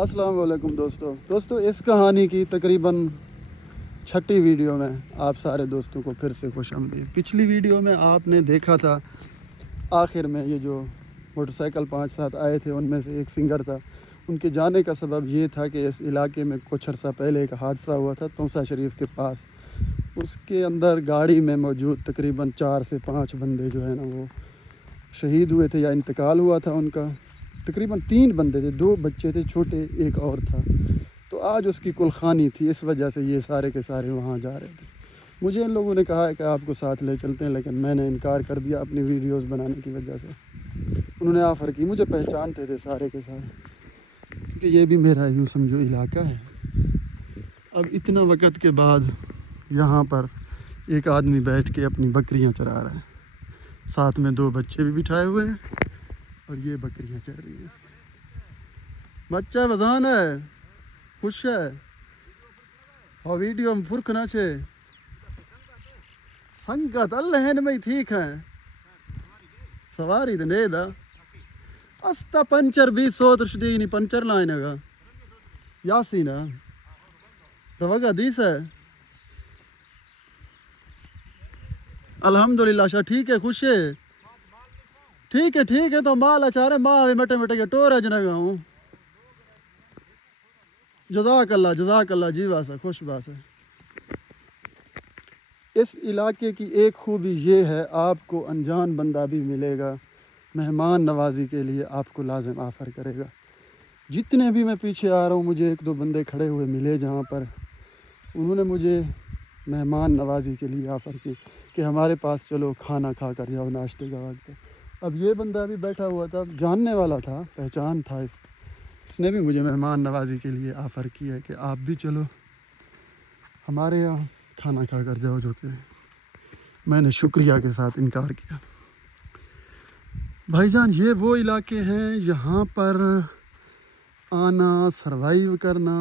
السلام علیکم دوستو اس کہانی کی تقریباً چھٹی ویڈیو میں آپ سارے دوستوں کو پھر سے خوش آمدید۔ پچھلی ویڈیو میں آپ نے دیکھا تھا آخر میں یہ جو موٹر سائیکل 5-7 آئے تھے ان میں سے ایک سنگر تھا، ان کے جانے کا سبب یہ تھا کہ اس علاقے میں کچھ عرصہ پہلے ایک حادثہ ہوا تھا توسا شریف کے پاس۔ اس کے اندر گاڑی میں موجود تقریباً 4 سے 5 بندے جو ہے نا وہ شہید ہوئے تھے یا انتقال ہوا تھا ان کا۔ تقریباً 3 بندے تھے، 2 بچے تھے چھوٹے، ایک اور تھا۔ تو آج اس کی کلخانی تھی، اس وجہ سے یہ سارے کے سارے وہاں جا رہے تھے۔ مجھے ان لوگوں نے کہا ہے کہ آپ کو ساتھ لے چلتے ہیں، لیکن میں نے انکار کر دیا اپنی ویڈیوز بنانے کی وجہ سے۔ انہوں نے آفر کی، مجھے پہچانتے تھے سارے کے سارے کہ یہ بھی میرا یوں سمجھو علاقہ ہے۔ اب اتنا وقت کے بعد یہاں پر ایک آدمی بیٹھ کے اپنی بکریاں چرا رہا ہے، ساتھ میں 2 بچے بھی بٹھائے ہوئے ہیں اور یہ بکریاں چر رہی ہیں۔ اس کی بچہ وزان ہے، خوش ہے اور ویڈیو میں فرق نہ چھے سنگت اللہ میں ٹھیک ہے سواری دے دا استا پنچر 200 تشدی نہیں پنچر لائن گا یاسی نا روگا دیس ہے الحمدللہ شاہ ٹھیک ہے، خوش ہے، ٹھیک ہے تو مال اچارے ماں مٹے مٹے کے ٹور ہے جنگا ہوں۔ جزاک اللہ جی واسا خوش باس ہے۔ اس علاقے کی ایک خوبی یہ ہے، آپ کو انجان بندہ بھی ملے گا، مہمان نوازی کے لیے آپ کو لازم آفر کرے گا۔ جتنے بھی میں پیچھے آ رہا ہوں مجھے 1-2 بندے کھڑے ہوئے ملے جہاں پر، انہوں نے مجھے مہمان نوازی کے لیے آفر کی کہ ہمارے پاس چلو کھانا کھا کر جاؤ، ناشتے کا وقت ہے۔ اب یہ بندہ بھی بیٹھا ہوا تھا، جاننے والا تھا، پہچان تھا، اس نے بھی مجھے مہمان نوازی کے لیے آفر کیا ہے کہ آپ بھی چلو ہمارے یہاں کھانا کھا کر جاؤ، جو کہ میں نے شکریہ کے ساتھ انکار کیا۔ بھائی جان یہ وہ علاقے ہیں یہاں پر آنا، سروائیو کرنا،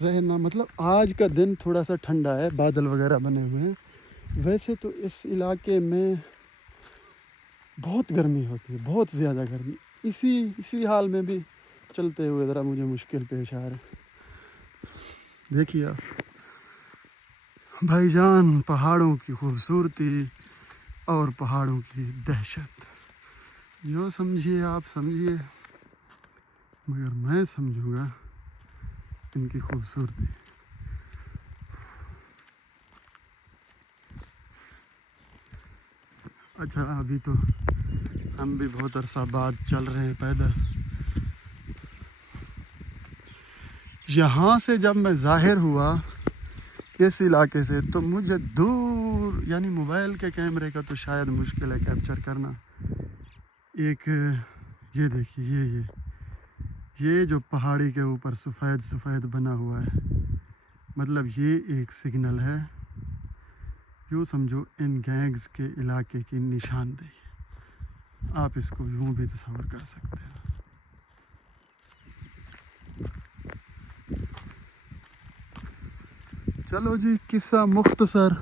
رہنا، مطلب آج کا دن تھوڑا سا ٹھنڈا ہے، بادل وغیرہ بنے ہوئے ہیں، ویسے تو اس علاقے میں بہت گرمی ہوتی ہے، بہت زیادہ گرمی۔ اسی حال میں بھی چلتے ہوئے ذرا مجھے مشکل پیش آ رہا ہے۔ دیکھیے آپ بھائی جان، پہاڑوں کی خوبصورتی اور پہاڑوں کی دہشت، جو سمجھیے آپ سمجھیے، مگر میں سمجھوں گا ان کی خوبصورتی۔ اچھا ابھی تو ہم بھی بہت عرصہ بعد چل رہے ہیں پیدل۔ یہاں سے جب میں ظاہر ہوا اس علاقے سے تو مجھے دور، یعنی موبائل کے کیمرے کا تو شاید مشکل ہے کیپچر کرنا، ایک یہ دیکھیے یہ جو پہاڑی کے اوپر سفید بنا ہوا ہے، مطلب یہ ایک سگنل ہے، یوں سمجھو ان گینگز کے علاقے کی نشاندہی، آپ اس کو یوں بھی تصور کر سکتے ہیں۔ چلو جی، قصہ مختصر،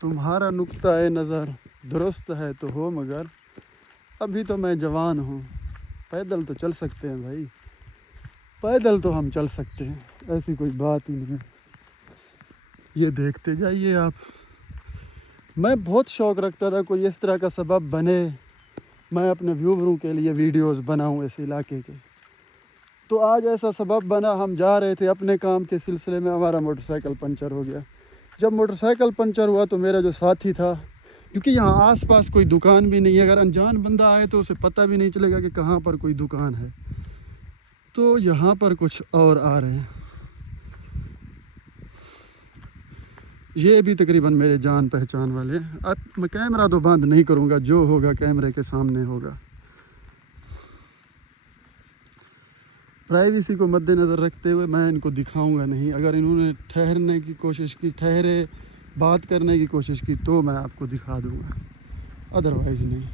تمہارا نقطہ نظر درست ہے تو ہو، مگر ابھی تو میں جوان ہوں، پیدل تو چل سکتے ہیں بھائی، پیدل تو ہم چل سکتے ہیں، ایسی کوئی بات ہی نہیں ہے۔ یہ دیکھتے جائیے آپ، میں بہت شوق رکھتا تھا کوئی اس طرح کا سبب بنے، میں اپنے ویوروں کے لیے ویڈیوز بناؤں اس علاقے کے، تو آج ایسا سبب بنا، ہم جا رہے تھے اپنے کام کے سلسلے میں، ہمارا موٹر سائیکل پنچر ہو گیا۔ جب موٹر سائیکل پنچر ہوا تو میرا جو ساتھی تھا، کیونکہ یہاں آس پاس کوئی دکان بھی نہیں ہے، اگر انجان بندہ آئے تو اسے پتہ بھی نہیں چلے گا کہ کہاں پر کوئی دکان ہے، تو یہاں پر کچھ اور آ رہے ہیں۔ یہ بھی تقریباً میرے جان پہچان والے ہیں۔ اب میں کیمرہ تو بند نہیں کروں گا، جو ہوگا کیمرے کے سامنے ہوگا، پرائیویسی کو مد نظر رکھتے ہوئے میں ان کو دکھاؤں گا نہیں۔ اگر انہوں نے ٹھہرنے کی کوشش کی، بات کرنے کی کوشش کی، تو میں آپ کو دکھا دوں گا، ادروائز نہیں۔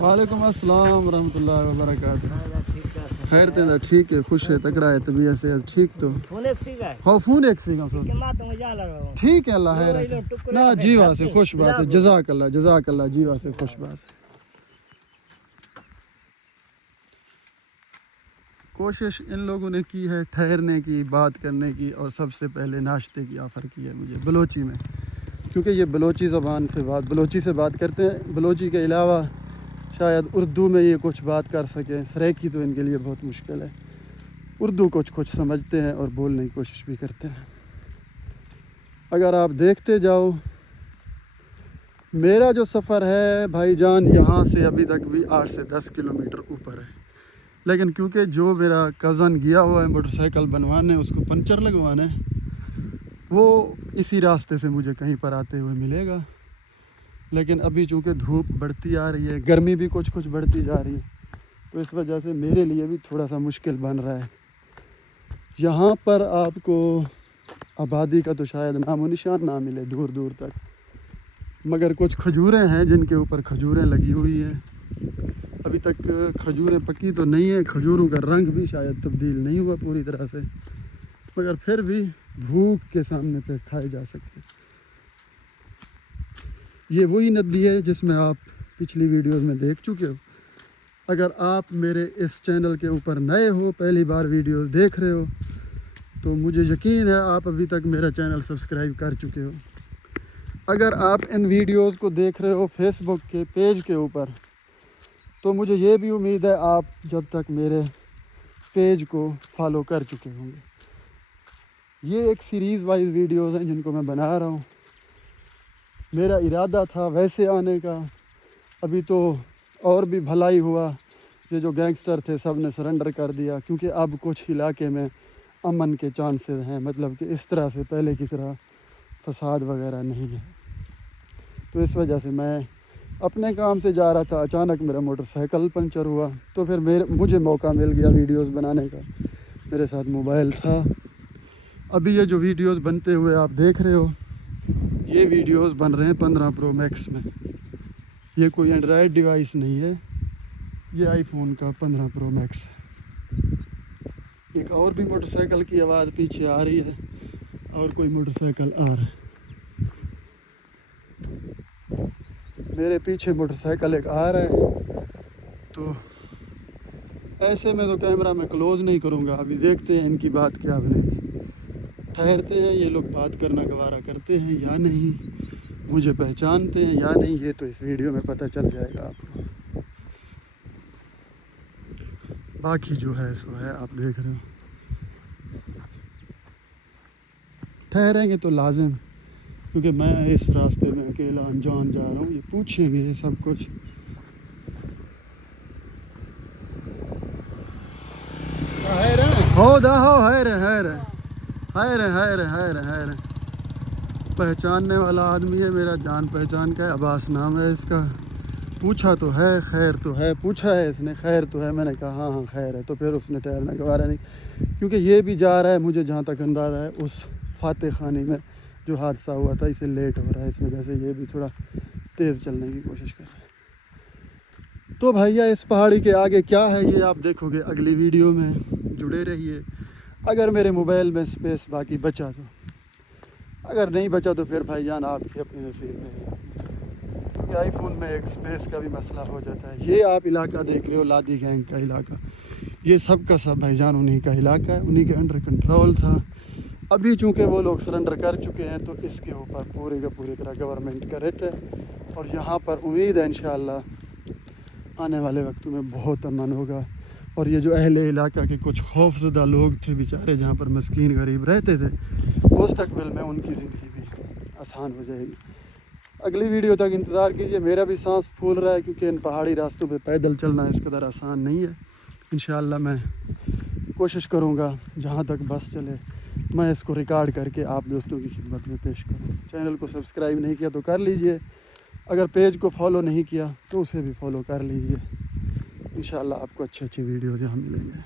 وعلیکم السلام ورحمۃ اللہ وبرکاتہ۔ خیر تیرا ٹھیک ہے، خوش ہے، تکڑا ہے، طبیعت سے ٹھیک تو ہو، فون ایک سی گا سو ٹھیک ہے، اللہ خیر نا جی واسے خوش باس ہے، جزاک اللہ جی واسے خوش باس ہے۔ کوشش ان لوگوں نے کی ہے ٹھہرنے کی، بات کرنے کی، اور سب سے پہلے ناشتے کی آفر کی ہے مجھے بلوچی میں، کیونکہ یہ بلوچی زبان سے بلوچی سے بات کرتے ہیں۔ بلوچی کے علاوہ شاید اردو میں یہ کچھ بات کر سکیں، سریکی تو ان کے لیے بہت مشکل ہے۔ اردو کچھ سمجھتے ہیں اور بولنے کی کوشش بھی کرتے ہیں۔ اگر آپ دیکھتے جاؤ، میرا جو سفر ہے بھائی جان یہاں سے ابھی تک بھی 8 سے 10 کلومیٹر اوپر ہے، لیکن کیونکہ جو میرا کزن گیا ہوا ہے موٹر سائیکل بنوانے، اس کو پنچر لگوانے، وہ اسی راستے سے مجھے کہیں پر آتے ہوئے ملے گا۔ لیکن ابھی چونکہ دھوپ بڑھتی آ رہی ہے، گرمی بھی کچھ بڑھتی جا رہی ہے، تو اس وجہ سے میرے لیے بھی تھوڑا سا مشکل بن رہا ہے۔ یہاں پر آپ کو آبادی کا تو شاید نام و نشان نہ ملے دور دور تک، مگر کچھ کھجوریں ہیں جن کے اوپر کھجوریں لگی ہوئی ہیں۔ ابھی تک کھجوریں پکی تو نہیں ہیں، کھجوروں کا رنگ بھی شاید تبدیل نہیں ہوا پوری طرح سے، مگر پھر بھی بھوک کے سامنے پہ کھائے جا سکتے۔ یہ وہی ندی ہے جس میں آپ پچھلی ویڈیوز میں دیکھ چکے ہو۔ اگر آپ میرے اس چینل کے اوپر نئے ہو، پہلی بار ویڈیوز دیکھ رہے ہو، تو مجھے یقین ہے آپ ابھی تک میرا چینل سبسکرائب کر چکے ہو۔ اگر آپ ان ویڈیوز کو دیکھ رہے ہو فیس بک کے پیج کے اوپر، تو مجھے یہ بھی امید ہے آپ جب تک میرے پیج کو فالو کر چکے ہوں گے۔ یہ ایک سیریز وائز ویڈیوز ہیں جن کو میں بنا رہا ہوں۔ میرا ارادہ تھا ویسے آنے کا، ابھی تو اور بھی بھلائی ہوا، یہ جو گینگسٹر تھے سب نے سرنڈر کر دیا، کیونکہ اب کچھ علاقے میں امن کے چانسز ہیں، مطلب کہ اس طرح سے پہلے کی طرح فساد وغیرہ نہیں ہے۔ تو اس وجہ سے میں اپنے کام سے جا رہا تھا، اچانک میرا موٹر سائیکل پنچر ہوا، تو پھر مجھے موقع مل گیا ویڈیوز بنانے کا، میرے ساتھ موبائل تھا۔ ابھی یہ جو ویڈیوز بنتے ہوئے آپ دیکھ رہے ہو، یہ ویڈیوز بن رہے ہیں 15 پرو میکس میں۔ یہ کوئی اینڈرائڈ ڈیوائس نہیں ہے، یہ آئی فون کا 15 پرو میکس ہے۔ ایک اور بھی موٹر سائیکل کی آواز پیچھے آ رہی ہے، اور کوئی موٹر سائیکل آ رہا ہے۔ میرے پیچھے موٹر سائیکل ایک آ رہا ہے، تو ایسے میں تو کیمرہ میں کلوز نہیں کروں گا، ابھی دیکھتے ہیں ان کی بات کیا بنے گی۔ ٹھہرتے ہیں یہ لوگ بات کرنا گوارا کرتے ہیں یا نہیں، مجھے پہچانتے ہیں یا نہیں، یہ تو اس ویڈیو میں پتہ چل جائے گا آپ کو۔ باقی جو ہے سو ہے، آپ دیکھ رہے ہو۔ ٹھہریں گے تو لازم، کیونکہ میں اس راستے میں اکیلا انجان جا رہا ہوں، یہ پوچھیں گے سب کچھ۔ ہو دا ہو ہے پہچاننے والا آدمی ہے، میرا جان پہچان کا ہے، عباس نام ہے اس کا۔ پوچھا تو ہے خیر تو ہے، پوچھا ہے اس نے خیر تو ہے، میں نے کہا ہاں خیر ہے، تو پھر اس نے ٹھہرنا گوارا نہیں، کیونکہ یہ بھی جا رہا ہے، مجھے جہاں تک اندازہ ہے اس فاتح خانی میں جو حادثہ ہوا تھا، اسے لیٹ ہو رہا ہے، اس وجہ سے یہ بھی تھوڑا تیز چلنے کی کوشش کر رہا ہے۔ تو بھائیا اس پہاڑی کے آگے کیا ہے یہ آپ دیکھو گے اگلی ویڈیو میں، جڑے رہیے۔ اگر میرے موبائل میں سپیس باقی بچا تو، اگر نہیں بچا تو پھر بھائی جان آپ کی اپنے نصیب میں، کیونکہ آئی فون میں ایک سپیس کا بھی مسئلہ ہو جاتا ہے۔ یہ آپ علاقہ دیکھ رہے ہو لادی گینگ کا علاقہ، یہ سب کا سب بھائی جان انہی کا علاقہ ہے، انہی کے انڈر کنٹرول تھا۔ ابھی چونکہ وہ لوگ سرنڈر کر چکے ہیں، تو اس کے اوپر پورے کا پوری طرح گورنمنٹ کا ریٹ ہے، اور یہاں پر امید ہے انشاءاللہ آنے والے وقتوں میں بہت امن ہوگا۔ اور یہ جو اہل علاقہ کے کچھ خوف زدہ لوگ تھے بیچارے، جہاں پر مسکین غریب رہتے تھے، مستقبل میں ان کی زندگی بھی آسان ہو جائے گی۔ اگلی ویڈیو تک انتظار کیجیے، میرا بھی سانس پھول رہا ہے، کیونکہ ان پہاڑی راستوں پہ پیدل چلنا اس قدر آسان نہیں ہے۔ انشاءاللہ میں کوشش کروں گا جہاں تک بس چلے میں اس کو ریکارڈ کر کے آپ دوستوں کی خدمت میں پیش کروں۔ چینل کو سبسکرائب نہیں کیا تو کر لیجئے، اگر پیج کو فالو نہیں کیا تو اسے بھی فالو کر لیجئے۔ انشاءاللہ آپ کو اچھی ویڈیوز یہاں ملیں گے۔